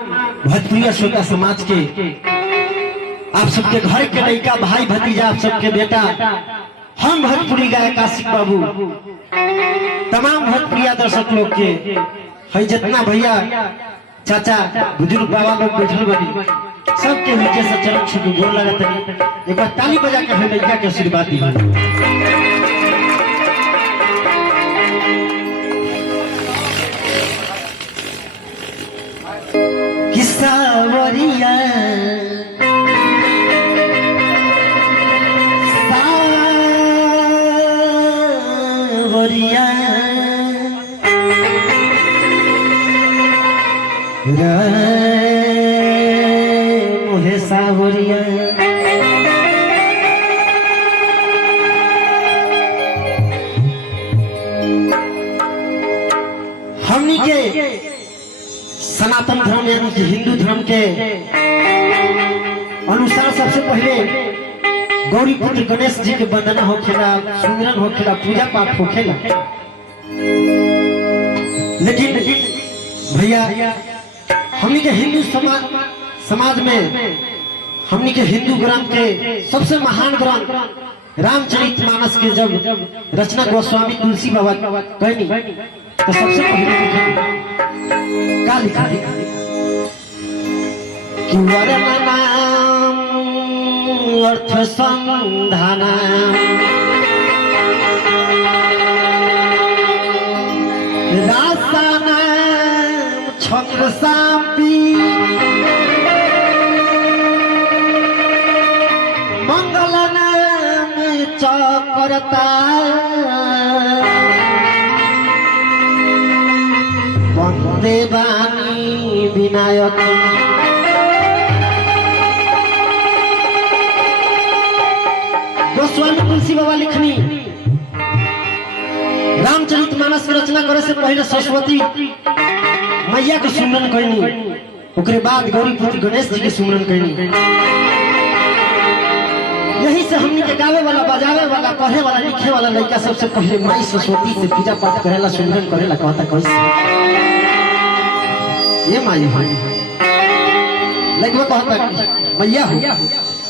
भोजपुरी श्रोता समाज के आप सबके घर के लड़का भाई भतीजा आप सबके बेटा हम भोजपुरी गायक आशिक बाबू तमाम भोजपुरी दर्शक लोग के है जितना भैया चाचा बुजुर्ग बाबा लोग बैठल बनी सबके नीचे से चरण छू गोर लगत एक बार ताली बजा के है लड़का के आशीर्वाद दी। सावरिया सावरिया मोहे सावरिया हमनी के सनातन धर्म यानी कि हिंदू धर्म के अनुसार सबसे पहले गौरी पुत्र गणेश जी के वंदना होखेला, सुमिरन होखेला, पूजा पाठ होखेला। लेकिन भैया हमनी के हिंदू समाज में हमनी के हिंदू ग्रंथ के सबसे महान ग्रंथ रामचरितमानस के जब रचना गोस्वामी तुलसी बाबा कहनी तो सबसे पहले का लिखा कि वरनाम अर्थ संधाना रासाना छंद सापी मंगल नाम चक्रता देवानी विनायक गोस्वामी तुलसी बाबा लिखनी रामचरितमानस की रचना करे से पहले सरस्वती मैया के सुमरन करनी, उसके बाद गौरी पुत्र गणेश जी के सुमरन करनी। यही से हमनी के गावे वाला, बजावे वाला, पढ़े वाला, लिखे वाला लड़का सबसे पहले माई सरस्वती से पूजा पाठ करेला, सुमरन करेला। कहता कैसे ये माई भाई लेकिन कहता मैया हो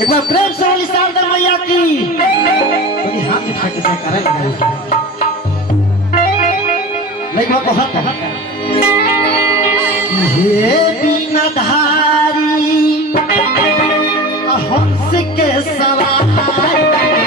एक बार प्रेम से बोली शारदा मैया की बड़ी हाथ उठा के जयकारा लगाई। लेकिन कहता हे बिना धारी हंस के सवार